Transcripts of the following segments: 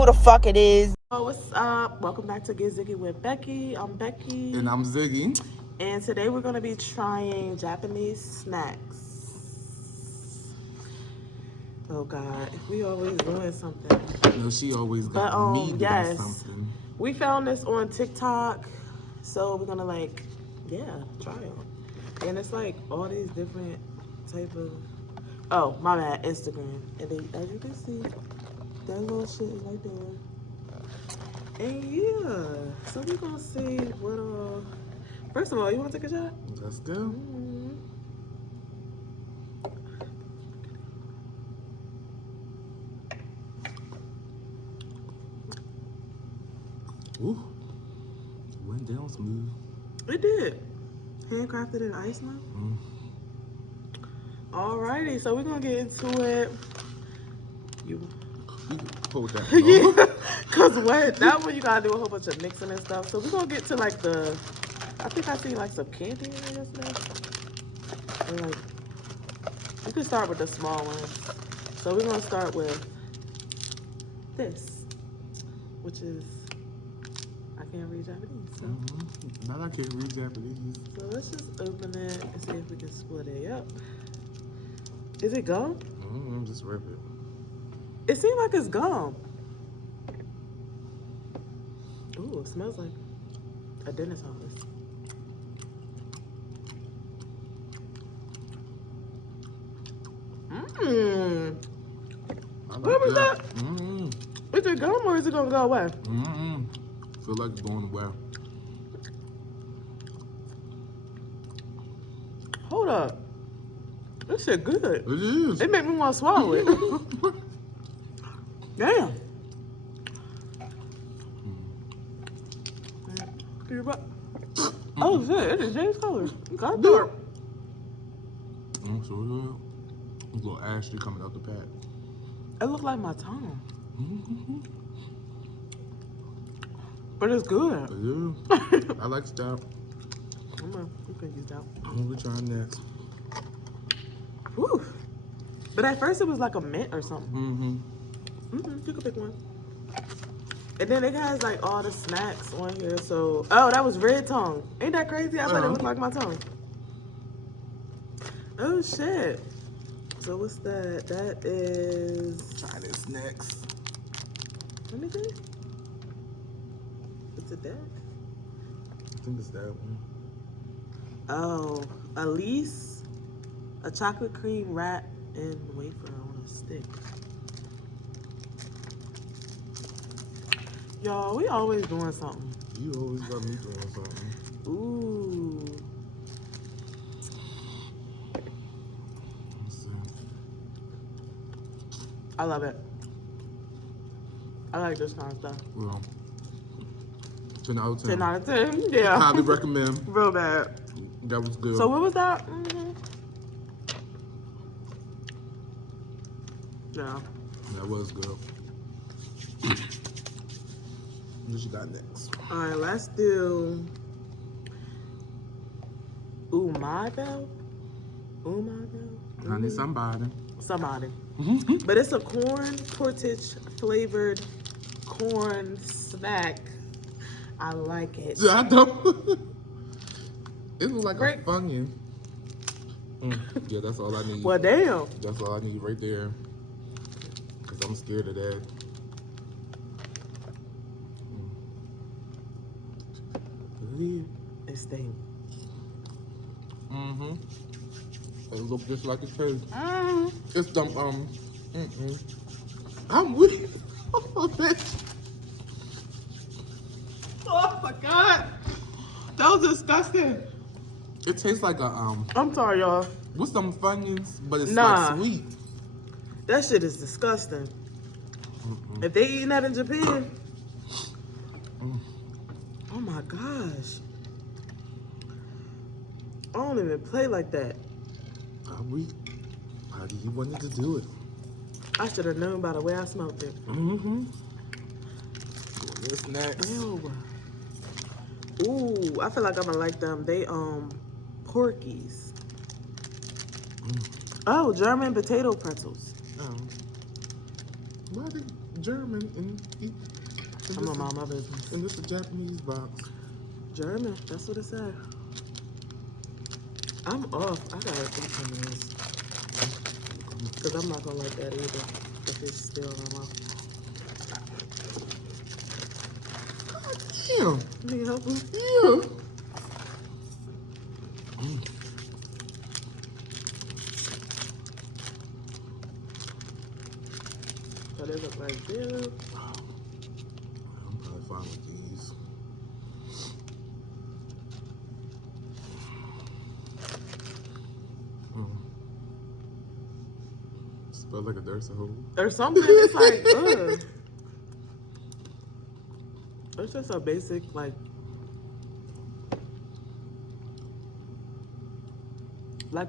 who the fuck it is. Oh, what's up? Welcome back to Get Ziggy with Becky. I'm Becky. And I'm Ziggy. And today we're going to be trying Japanese snacks. Oh, God. We always doing something. No, she always got me doing something. We found this on TikTok. So we're going to, try them. And it's, all these different type of... Oh, my bad. Instagram. And then, as you can see, that little shit is right there. And yeah, so we're gonna see what first of all, you wanna take a shot? Let's go. Ooh, went down smooth. It did. Handcrafted in Iceland. Alrighty, so we're gonna get into it. You hold that. Yeah, cause that one you gotta do a whole bunch of mixing and stuff. So we're gonna get to I think I seen some candy in there yesterday. And you can start with the small ones. So we're gonna start with this, which is I can't read Japanese. So. Now I can't read Japanese. So let's just open it and see if we can split it up. Is it gum? Just rip it. It seems like it's gum. Ooh, it smells like a dentist office. What was that? Is it gum or is it gonna go away? Feel like it's going away. Hold up. This shit good. It is. It made me want to swallow it. Damn. Oh shit, it is changed colors. God dark. So good. A little ashy coming out the pack. It looked like my tongue. But it's good. Yeah. I like stout. Come on, you can use that. We're trying next. Whew. But at first it was like a mint or something. You can pick one. And then it has all the snacks on here. So, oh, that was red tongue. Ain't that crazy? I thought it looked like my tongue. Oh shit. So what's that? That is. Try this next. Let me see. Is it that? I think it's that one. Oh, Elise, a chocolate cream wrap and wafer on a stick. Y'all, we always doing something. You always got me doing something. Ooh. Let's see. I love it. I like this kind of stuff. Well, 10 out of 10. 10 out of 10, yeah. Highly recommend. Real bad. That was good. So what was that? Yeah. That was good. What you got next? All right, let's do Umado. Honey, somebody. But it's a corn portage flavored corn snack. I like it. Yeah, I don't. It was like a Funyun. Yeah, that's all I need. Well, damn. That's all I need right there. Because I'm scared of that. It stinks. It look just like it tastes. It's them, I'm weak. Oh my God. That was disgusting. It tastes like a, I'm sorry, y'all. with some Funyuns, but it's Nah. like sweet. That shit is disgusting. If they eating that in Japan, oh my gosh. I don't even play like that. I'm weak. How do you want it to do it? I should have known by the way I smelled it. This next. Ew. Ooh, I feel like I'm gonna like them. They Porkies. Oh, German potato pretzels. Why they German and I'm gonna mind my business. and this a Japanese box. German, that's what it said. I'm off. I gotta eat some of this. Because I'm not gonna like that either. If it's still in my mouth. Damn. You need help me? Yeah. So they look like this. I'm probably fine with these. Smell like a nursing home. Or something. It's like, ugh. It's just a basic, like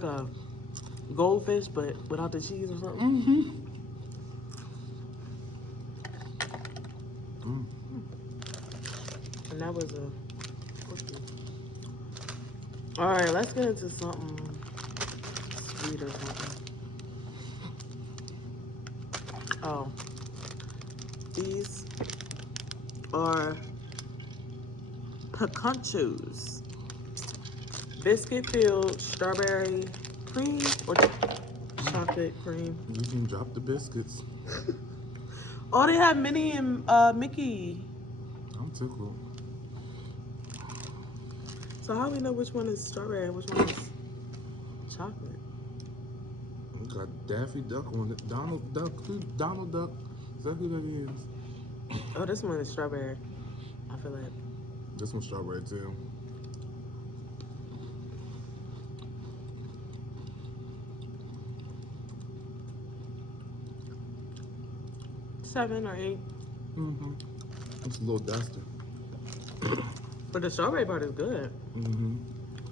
a goldfish, but without the cheese or something. And that was a cookie. All right, let's get into something sweet or something. Oh, these are pecunchos. Biscuit filled strawberry cream or chocolate cream. You can drop the biscuits. Oh, they have Minnie and Mickey. I'm tickled. So how do we know which one is strawberry and which one is chocolate? We got Daffy Duck on it. Donald Duck. Donald Duck. Is that who that is? Oh, this one is strawberry. I feel like. This one's strawberry too. Seven or eight. It's a little dusty. But the strawberry part is good.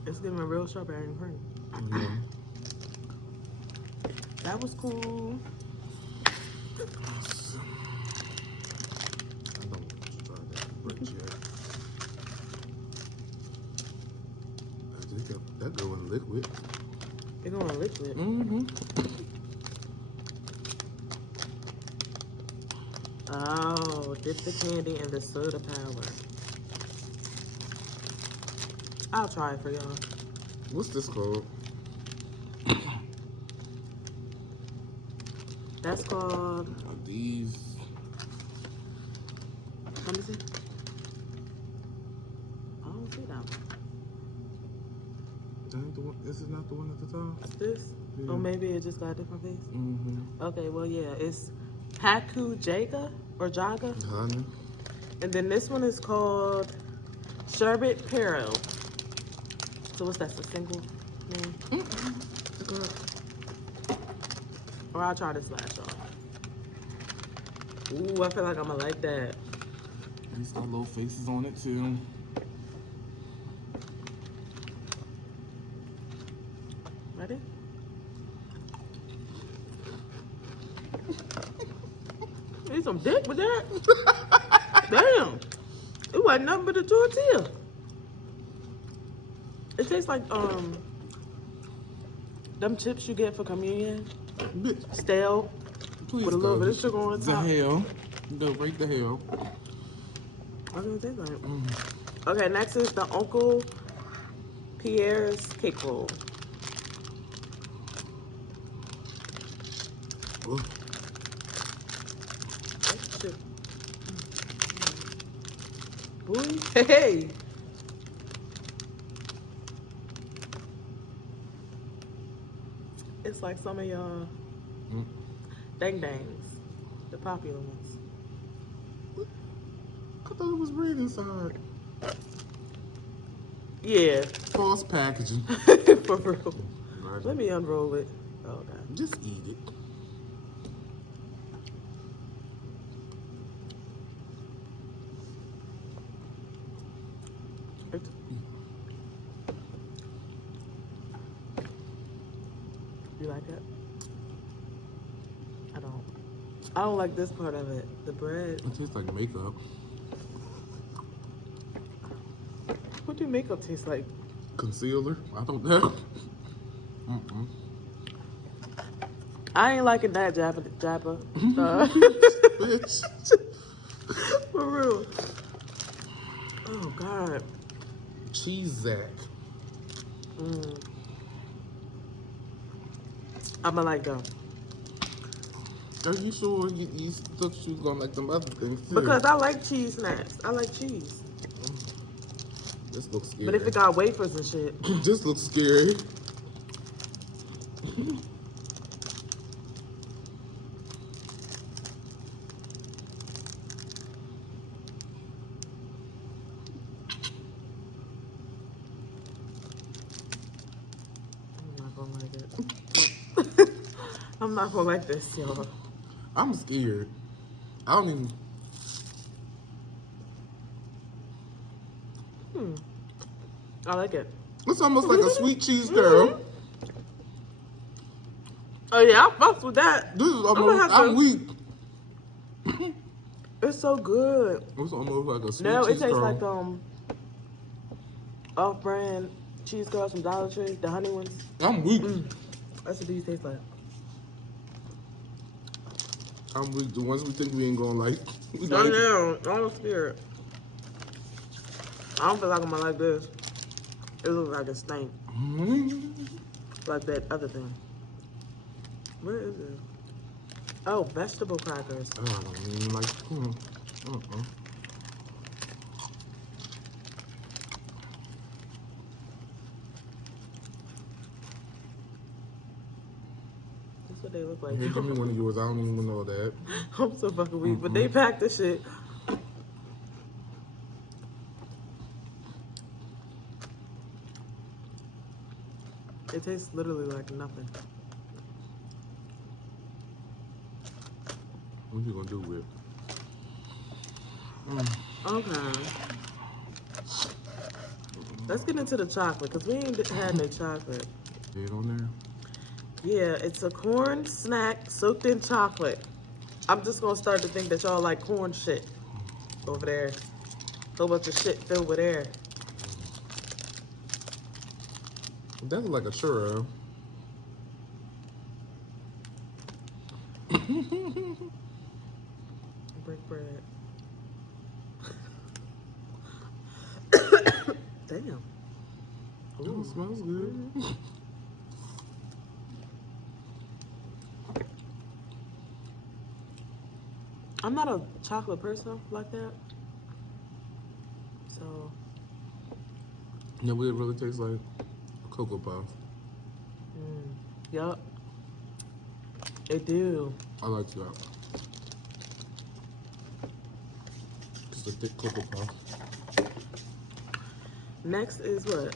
It's giving a real strawberry and cream. Yeah. That was cool. I don't want to try that bread yet. I think that go in liquid. It's going liquid. Oh, dip the candy in the soda powder. I'll try it for y'all. What's this called? That's called. These. Let me see. I don't see that one. That ain't the one. This is not the one at the top. This? Yeah. Or maybe it just got a different face. Mm-hmm. Okay, well, yeah, it's Haku Jaga or Jaga. Honey. And then this one is called Sherbet Pero. So what's that, a single name? Or I'll try this last, y'all. Ooh, I feel like I'm gonna like that. These got little faces on it too. Ready? Need some dick with that? Damn. It wasn't nothing but a tortilla. It tastes like them chips you get for communion. Stale. Please with a little bit of sugar on the top. hell. Go right the hell. What does it taste like? Okay, next is the Uncle Pierre's cake roll. Ooh. That shit. Boy, hey. It's like some of y'all dang dangs, the popular ones. I thought it was red inside. Yeah. False packaging. For real. Let me unroll it. Oh, God. Just eat it. You like it? I don't. I don't like this part of it. The bread. It tastes like makeup. What do makeup taste like? Concealer? I don't know. I ain't liking that Jabba. bitch. For real. Oh, God. Cheese Zack. I'ma like them. Are you sure you thought you was gonna like them other things too? Because I like cheese snacks. I like cheese. This looks scary. But if it got wafers and shit. This looks scary. I'm not gonna like it. I'm not gonna like this, y'all. I'm scared. I don't even. I like it. It's almost like a sweet cheese girl. Oh yeah, I fucks with that. This is almost. I'm weak. It's so good. It's almost like a sweet No, it cheese tastes girl. like off-brand cheese girls from Dollar Tree, the honey ones. I'm weak. That's what these taste like. I'm weak. The ones we think we ain't gonna like. We I like. know. I'm scared. I don't feel like I'm gonna like this. It looks like a stank. Like that other thing. Where is it? Oh, vegetable crackers. I don't even like. That's what they look like. Here, give me one of yours. I don't even know that. I'm so fucking weak, but they packed this shit. It tastes literally like nothing. What you gonna do with? Okay. Let's get into the chocolate, because we ain't had no chocolate. Get on there. Yeah, it's a corn snack soaked in chocolate. I'm just gonna start to think that y'all like corn shit over there. Whole bunch of shit filled with air. That's like a churro. Break bread. Damn. Oh, it smells good. I'm not a chocolate person like that. So. No, it really tastes like Cocoa Puff. Yup. It do. I like that. It's a thick Cocoa Puff. Next is what?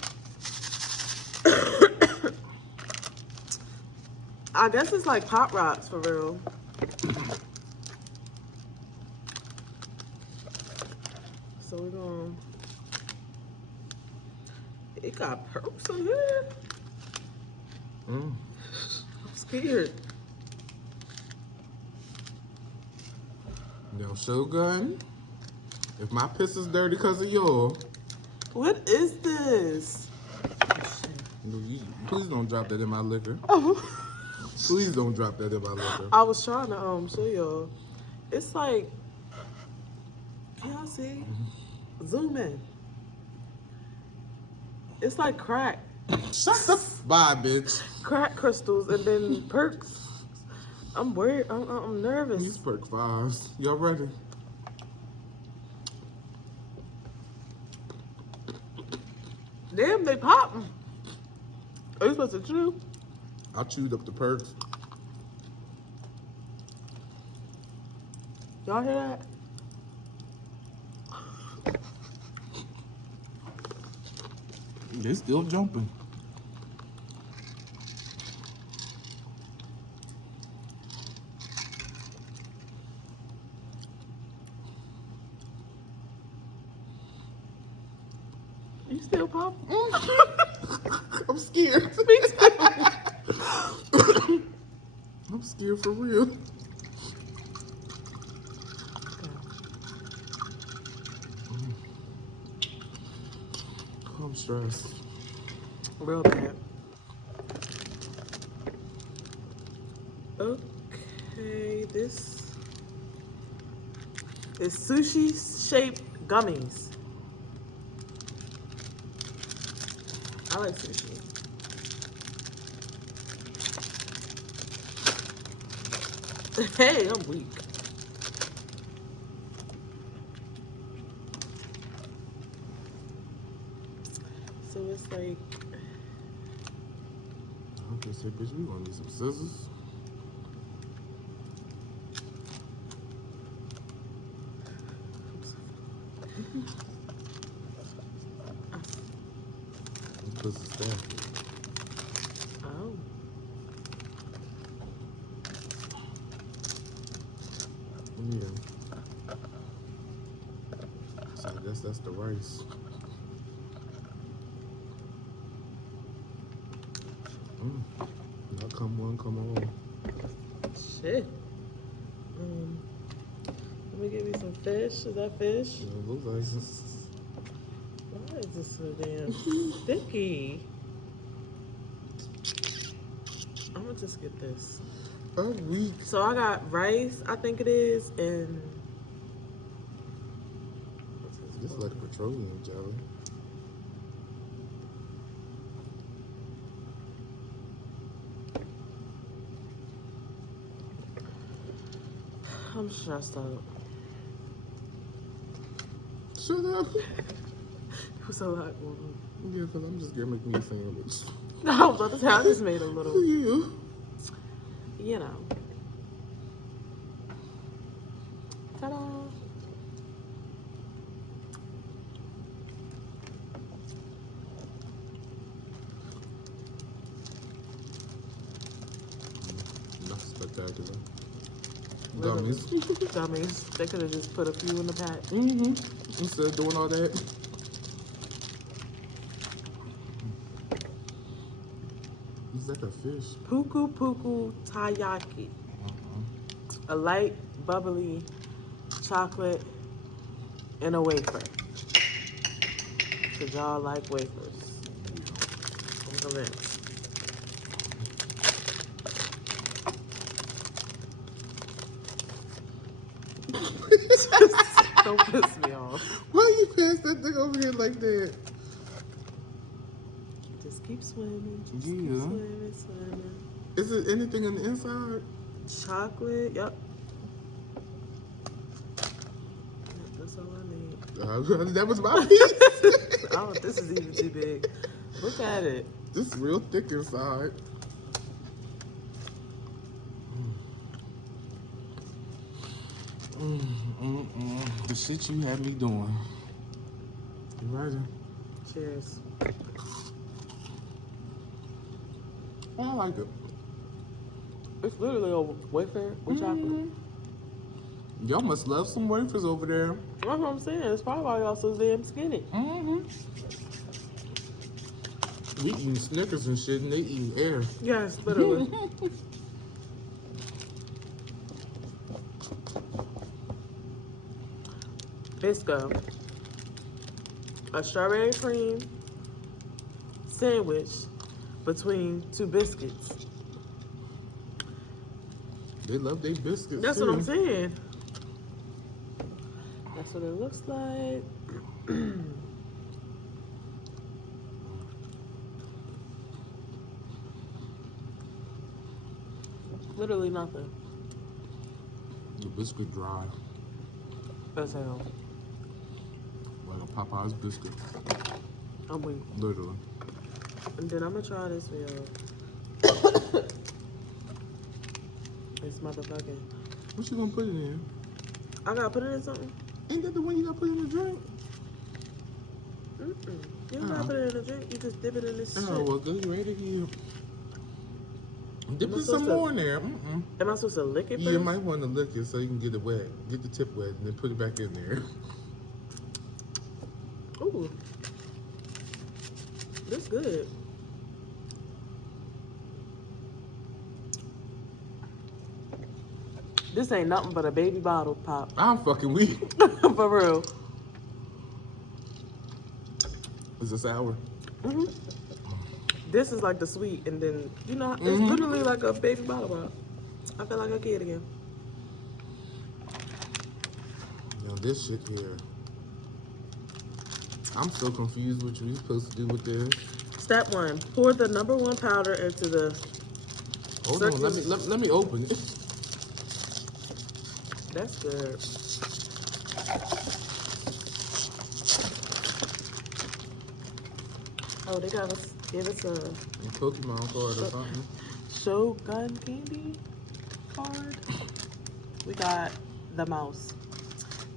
I guess it's like Pop Rocks for real. So we're gonna. It got perks in here. I'm scared. Now, Shogun, if my piss is dirty because of yours, What is this? please don't drop that in my liquor. Please don't drop that in my liquor. I was trying to show y'all. It's like, can y'all see? Zoom in. It's like crack. Shut the bye, bitch. Crack crystals and then perks. I'm worried. I'm nervous. These perk fives. Y'all ready? Damn, they popping. Are you supposed to chew? I chewed up the perks. Y'all hear that? They still jumping. You still popping? I'm scared. Me too. I'm scared for real. I'm stressed. Real bad. Okay, this It's sushi shaped gummies. I like sushi. Hey, I'm weak. So it's like, I just say, bitch, we gonna need some scissors. This is that. oh. Yeah. So I guess that's the rice. Now come one, come on. Shit. Let me give you some fish. Is that fish? You know, looks like it. Why is this so damn sticky? I'm gonna just get this. I'm weak. So I got rice, I think it is, and what's This is like a petroleum jelly. I'm stressed out. Shut up. It was a lot going on. Yeah, because I'm just gonna make me a sandwich. I was about to say, I just made a little, Yeah. you know. Ta-da! Not spectacular. Literally. Dummies. Dummies. They could have just put a few in the pack. Instead of doing all that. Is that a fish? Puku Puku Taiyaki. A light, bubbly chocolate and a wafer. Cause y'all like wafers. I'm convinced. Don't piss me off. Why you pass that thing over here like that? Just keep swimming. Just Yeah. keep swimming, swimming. Is it anything on the inside? Chocolate, yep. That's all I need. That was my piece. Oh, this is even too big. Look at it. This is real thick inside. The shit you had me doing. You ready? Cheers. I like it. It's literally a wafer with chocolate. Y'all must love some wafers over there. That's what I'm saying. It's probably why y'all so damn skinny. We eating Snickers and shit, and they eating air. Yes, literally. Bisco. A strawberry cream sandwich between two biscuits. They love their biscuits. That's too. what I'm saying. That's what it looks like. Literally nothing. The biscuit dry, As hell. like a Popeye's biscuit. I'm weak. Literally. And then I'm gonna try this for y'all. It's motherfucking. What you gonna put it in? I gotta put it in something? Ain't that the one you gotta put in the drink? You don't gotta put it in a drink. You just dip it in this shit. Oh, well, good. Ready here. Dip Am I it some supposed to- more in there. Am I supposed to lick it first? You might want to lick it so you can get it wet. Get the tip wet and then put it back in there. Ooh. This good. This ain't nothing but a baby bottle pop. I'm fucking weak. For real. Is it sour? This is like the sweet, and then, you know, it's literally like a baby bottle pop. I feel like a kid again. Yeah, Now this shit here. I'm so confused what you're supposed to do with this. Step 1. Pour the number 1 powder into the Hold on, let me open it. That's good. Oh, they gave us a Pokemon card or something. Shogun candy card. We got the mouse.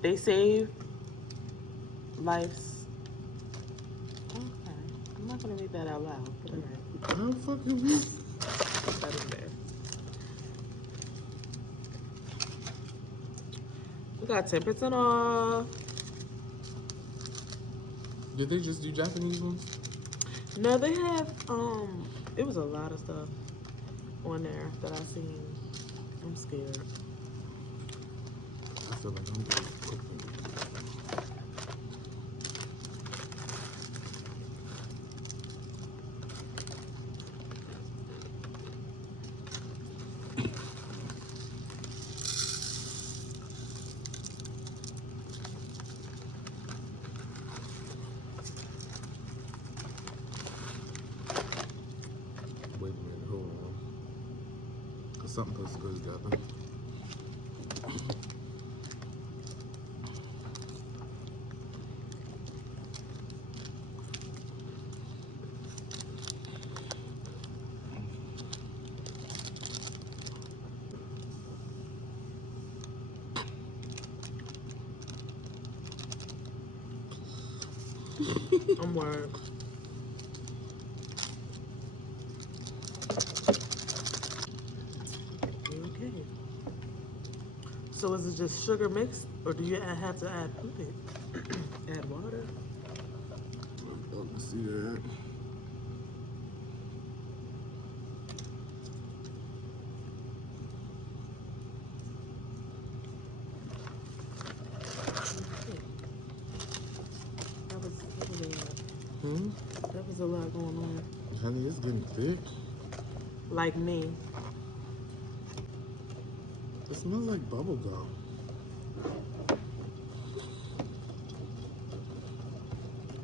They save lives. Okay. I'm not gonna read that out loud, but alright. How fucking weak. Put that in there. We got 10% off. Did they just do Japanese ones? No, they have it was a lot of stuff on there that I seen. I'm scared. I feel like I'm going cooking. Wait a minute, hold on. Cause something supposed to go together. I'm worried. Okay. So is it just sugar mixed, or do you have to add pudding? Add water? Let me see that. That was a lot going on. Honey, it's getting thick. Like me. It smells like bubble gum.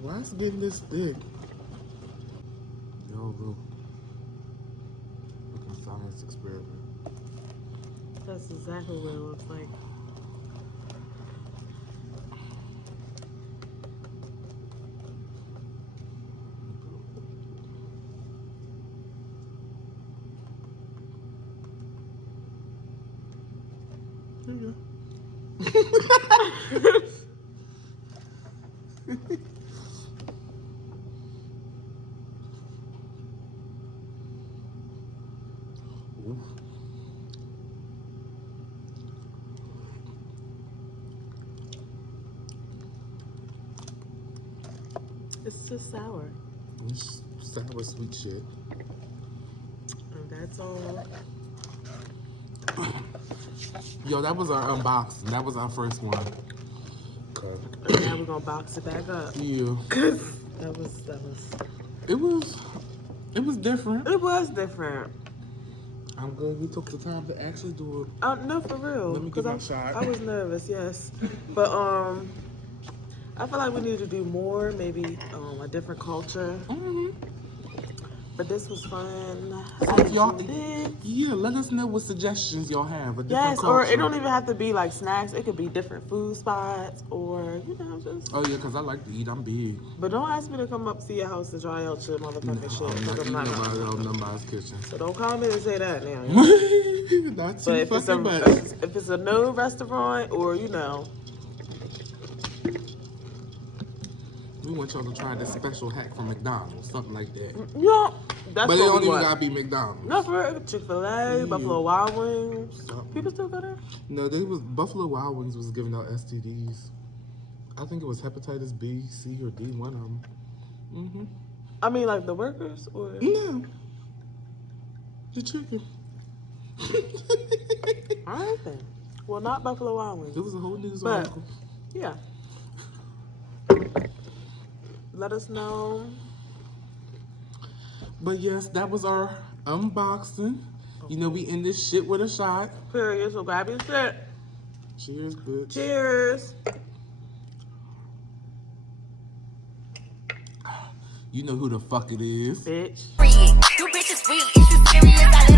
Why is it getting this thick? Yo, look. Looking science experiment. That's exactly what it looks like. There you go. Ooh. It's just sour. It's sour sweet shit. And that's all. Yo, that was our unboxing. That was our first one. And now we're gonna box it back up. Yeah. Cause that was It was different. it was different. I'm glad we took the time to actually do it. No, for real. Let me get my shot. I was nervous, yes. But I feel like we need to do more, maybe a different culture. Mm-hmm. But this was fun. So I if y'all, enjoyed it. yeah, let us know what suggestions y'all have. A different Yes, culture. or it don't even have to be like snacks. It could be different food spots, or just. Oh yeah, cause I like to eat. I'm big. But don't ask me to come up to your house and try out your motherfucking shit. I'm not 'cause eating I'm not nobody gonna. out nobody's kitchen. So don't call me and say that now. You know? Not But too if it's fucking much. if it's a no restaurant, or We want y'all to try this special hack from McDonald's, something like that. that's But what it don't we even want. gotta be McDonald's. No, for real. Chick-fil-A, Buffalo Wild Wings. Something. People still go there? No, Buffalo Wild Wings was giving out STDs. I think it was hepatitis B, C, or D, one of them. Mm-hmm. I mean, like the workers, or No. The chicken. all right then. Well, not Buffalo Wild Wings. It was a whole news But article. yeah, let us know. But yes, that was our unboxing. You know, we end this shit with a shot. Period. So grab your shit. Cheers, bitch. Cheers. You know who the fuck it is. Bitch. You bitches weak, is you serious?